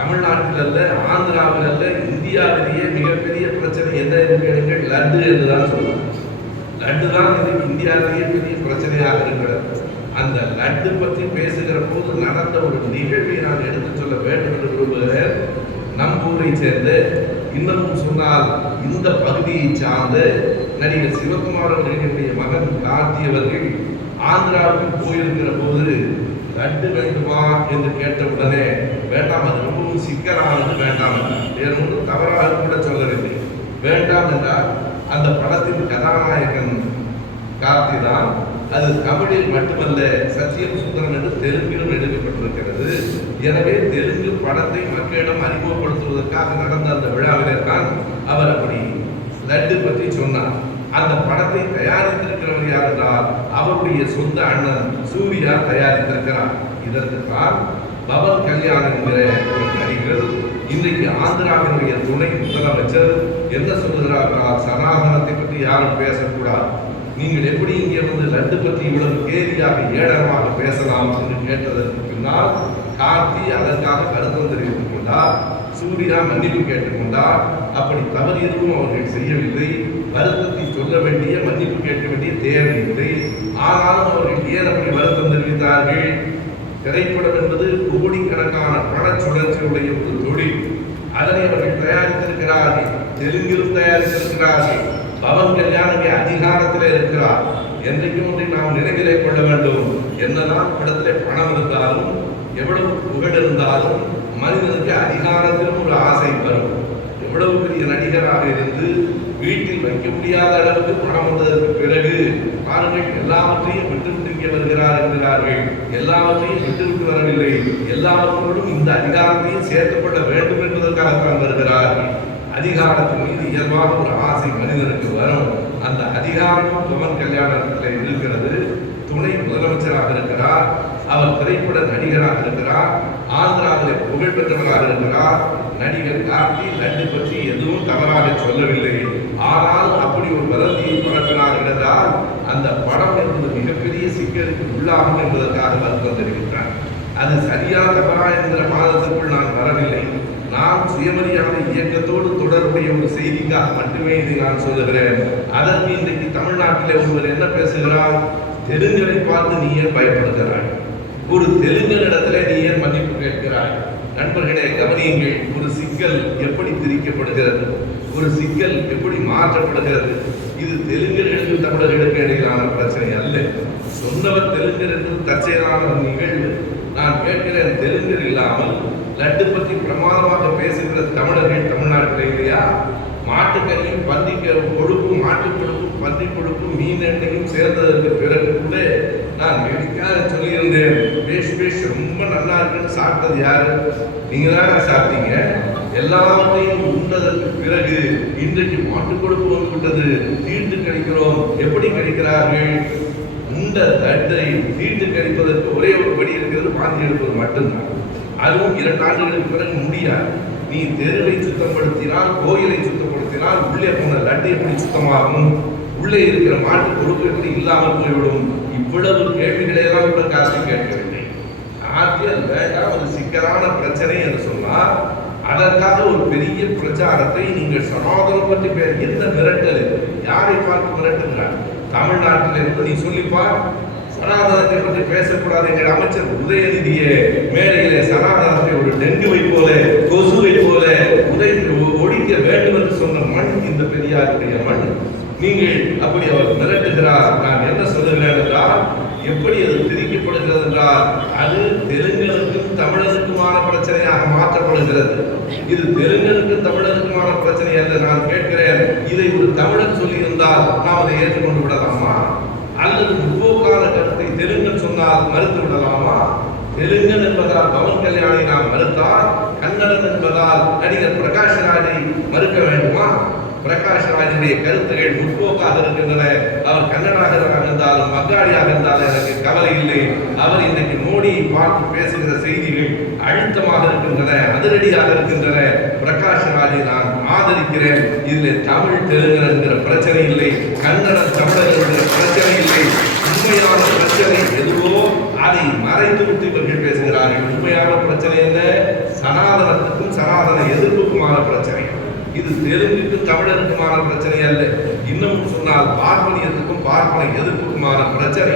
தமிழ்நாட்டில் அல்ல, ஆந்திராவில் அல்ல, இந்தியாவிலேயே மிகப்பெரிய பிரச்சனை என்ன கேளுங்கள், லட்டு என்றுதான் சொல்லுவாங்க. லட்டு தான் இன்னைக்கு இந்தியாவிலேயே பெரிய பிரச்சனையாக இருக்கிறது. அந்த லட்டு பற்றி பேசுகிற போது நடந்த ஒரு நிகழ்வை நான் எடுத்து சொல்ல வேண்டும் என்று விரும்புகிறேன். நம் ஊரை சேர்ந்து, இன்னமும் சொன்னால் இந்த பகுதியை சார்ந்த நடிகர் சிவகுமார் அவர்களுடைய மகன் கார்த்தி அவர்கள் ஆந்திராவுக்கு போயிருக்கிற போது லட்டு வேண்டுமா என்று கேட்டவுடனே வேண்டாம், அது ரொம்பவும் சிக்கலானது, வேண்டாம் என்றார். வேறு ஒன்றும் தவறாக கூட சொல்லவில்லை. வேண்டாம் என்றால் அந்த படத்தின் கதாநாயகன் கார்த்தி தான். அது தமிழில் மட்டுமல்ல, சத்தியம் சுந்தரம் என்று தெலுங்கிலும் எடுக்கப்பட்டிருக்கிறது. எனவே தெலுங்கு படத்தை மக்களிடம் அறிமுகப்படுத்துவதற்காக நடந்த அந்த விழாவிலே தான் அவர் அப்படி லட்டு பற்றி சொன்னார். அந்த படத்தை தயாரித்திருக்கிறவர் யார் என்றால் அவருடைய சொந்த அண்ணன் சூர்யா தயாரித்திருக்கிறார். இதற்கு தான் பவன் கல்யாண் என்கிற ஒரு நடிகர் இன்றைக்கு ஆந்திராவினுடைய துணை முதலமைச்சர் என்ன சொல்லுகிறார்கள், சனாதனத்தை பற்றி யாரும் பேசக்கூடாது, நீங்கள் எப்படி இங்கே வந்து லட்டு பற்றி இவ்வளவு கேலியாக ஏளனமாக பேசலாம் என்று கேட்டதற்கு பின்னால் கார்த்தி அதற்காக கருத்தம் தெரிவித்துக் கொண்டார். சூர்யா மன்னிப்பு கேட்டுக்கொண்டார். அப்படி தவறு எதுவும் அவர்கள் செய்யவில்லை. வருத்தத்தை சொல்ல வேண்டிய, மன்னிப்பு கேட்க வேண்டிய தேவையில்லை. ஆனாலும் அவர்கள் ஏன் அப்படி வருத்தம் தெரிவித்தார்கள்? திரைப்படம் என்பது கோடிக்கணக்கான பண சுழற்சியுடைய ஒரு தொழில். அதனை அவர்கள் தயாரித்திருக்கிறார்கள், தெலுங்கிலும் தயாரித்திருக்கிறார்கள். பவன் கல்யாண் இங்கே அதிகாரத்தில் இருக்கிறார். என்றைக்கும் ஒன்றை நாம் நினைவிலே கொள்ள வேண்டும். என்னதான் படத்திலே பணம் இருந்தாலும், எவ்வளவு புகழ் இருந்தாலும், மனிதனுக்கு அதிகாரத்திலும் ஒரு ஆசை வரும். எவ்வளவு பெரிய நடிகராக இருந்து வீட்டில் வைக்க முடியாத அளவுக்கு பணம் வந்ததற்கு பிறகு பாருங்கள், எல்லாவற்றையும் விட்டுவிட்டு இங்கே வருகிறார் என்கிறார்கள். எல்லாவற்றையும் விட்டுவிட்டு வரவில்லை, எல்லாவற்றோடும் இந்த அதிகாரத்தையும் சேர்க்கப்பட வேண்டும் என்பதற்காகத்தான் வருகிறார்கள். அதிகாரத்தின் மீது இயல்பாக ஒரு ஆசை மனிதனுக்கு வரும். அந்த அதிகாரமும் பவன் கல்யாணத்தில் இருக்கிறது. துணை முதலமைச்சராக இருக்கிறார், அவர் திரைப்பட நடிகராக இருக்கிறார், ஆந்திராவிலே புகழ் பெற்றவராக இருக்கிறார். நடிகர் கார்த்தி லட்டு பற்றி எதுவும் தவறாக சொல்லவில்லை. ஆனால் அப்படி ஒரு வதந்தியை பரப்பினார் என்றால் அந்த படம் என்பது மிகப்பெரிய சிக்கலுக்கு உள்ளாகும் என்பதற்காக வருத்தம் தெரிவித்தார். அது சரியா தவறா என்கிற மாதத்திற்குள் நான் வரவில்லை. நான் சுயமரியாதை இயக்கத்தோடு தொடர்புடைய ஒரு செய்திக்காக மட்டுமே இதை நான் சொல்லுகிறேன். அதற்கு இன்றைக்கு தமிழ்நாட்டிலே ஒருவர் என்ன பேசுகிறார், தெலுங்கரை பார்த்து நீ ஏன் பயப்படுகிறாய், ஒரு தெலுங்கனிடத்திலே நீ ஏன் மன்னிப்பு கேட்கிறாய்? நண்பர்களே கவனியுங்கள், ஒரு சிக்கல் எப்படி திரிக்கப்படுகிறது, ஒரு சிக்கல் எப்படி மாற்றப்படுகிறது. இது தெலுங்கர்களுக்கு தமிழர்களுக்கு இடையிலான பிரச்சனை அல்ல. சொன்னவர் தெலுங்கர் என்று தற்செயலான நிகழ்வு. நான் கேட்கிறேன், தெலுங்கர் இல்லாமல் லட்டு பற்றி பிரமாதமாக பேசுகிற தமிழர்கள் தமிழ்நாட்டில் இல்லையா? மாட்டுக்கறியும் பன்றி கொழுப்பும், மாட்டுக் கொழுப்பும், பன்றி கொழுப்பும், மீன் எண்ணெயும் சேர்ந்ததற்கு பிறகு கூட நான் வேடிக்கையாக சொல்லியிருந்தேன், பேஷ் ரொம்ப நல்லா இருக்குன்னு சாப்பிட்டது யாரு? நீங்க தானே சாப்பிட்டீங்க. எல்லாத்தையும் உண்டதற்கு பிறகு இன்றைக்கு மாட்டுக் கொழுப்பு வந்து விட்டது, தீட்டு கழிக்கிறோம். எப்படி கழிக்கிறார்கள்? உண்ட லட்டை தீட்டு கழிப்பதற்கு ஒரே ஒரு படி இருக்கிறது, வாந்தி எடுப்பது மட்டும்தான். அதுவும் 2 ஆண்டுகளுக்கு பிறகு முடியாது. நீ தெருவை சுத்தப்படுத்தினால், கோயிலை சுத்தப்படுத்தினால் உள்ளே போன லட்டு எப்படி சுத்தமாகும்? உள்ளே இருக்கிற மாட்டு கொழுப்பு எப்படி இல்லாமல் போய்விடும்? இவ்வளவு கேள்விகளை எல்லாம் கூட கார்த்தி கேட்கவில்லை. ஆற்றியல் வேண்டாம், ஒரு சிக்கலான பிரச்சனை என்று சொன்னால் அதற்காக ஒரு பெரிய பிரச்சாரத்தை நீங்கள் சனாதனம் பற்றி பேர் எந்த மிரட்டல்? யாரை பார்த்து மிரட்டுகிறார்? தமிழ்நாட்டில் இருந்து நீ சொல்லிப்பார், சனாதனத்தை பற்றி பேசக்கூடாது எங்கள் அமைச்சர் உதயநிதியே மேடையிலே சனாதனத்தை ஒரு டெங்குவை போல, கொசுவை போல ஒழிக்க வேண்டும் என்று சொன்ன மண் இந்த பெரியாருடைய மண். நீங்கள் அப்படி அவர் மிரட்டுகிறார். நான் என்ன சொல்லுகிறேன் என்றால், எப்படி அது திரிக்கப்படுகிறது என்றால் அது தெலுங்கனுக்கும் தமிழனுக்குமான பிரச்சனையாக மாற்றப்படுகிறது. இது தெலுங்கனுக்கும் தமிழனுக்குமான பிரச்சனை என்று நான் கேட்கிறேன். இதை ஒரு தமிழன் சொல்லியிருந்தால் நாம் அதை ஏற்றுக்கொண்டு விடலாமா? அல்லது முற்போக்கான கருத்தை தெலுங்கன் சொன்னால் மறுத்து விடலாமா? தெலுங்கன் என்பதால் பவன் கல்யாணை நாம் மறுத்தால், கன்னடன் என்பதால் நடிகர் பிரகாஷ் ராஜை மறுக்க வேண்டுமா? பிரகாஷ் ராஜுடைய கருத்துகள் முற்போக்காக இருக்கின்றன. அவர் கன்னடாக இருந்தாலும் மக்காடியாக இருந்தாலும் எனக்கு கவலை இல்லை. அவர் இன்றைக்கு மோடியை பார்த்து பேசுகிற செய்திகள் அழுத்தமாக இருக்கின்றன, அதிரடியாக இருக்கின்றன. பிரகாஷ் ராஜை நான் ஆதரிக்கிறேன். இதில் தமிழ் தெலுங்கு என்கிற பிரச்சனை இல்லை, கன்னடம் தமிழர் என்கிற பிரச்சனை இல்லை. உண்மையான பிரச்சனை எதுவோ அதை மறைத்து விட்டு இவர்கள் பேசுகிறார்கள். உண்மையான பிரச்சனை என்ன? சனாதனத்துக்கு சனாதனத்துக்கும் சனாதன எதிர்ப்புக்குமான பிரச்சனை. இது தெலுங்குக்கும் தமிழருக்குமான பிரச்சனை அல்ல. இன்னும் சொன்னால் பார்ப்பனியத்துக்கும் பார்ப்பன எதிர்ப்புக்குமான பிரச்சனை.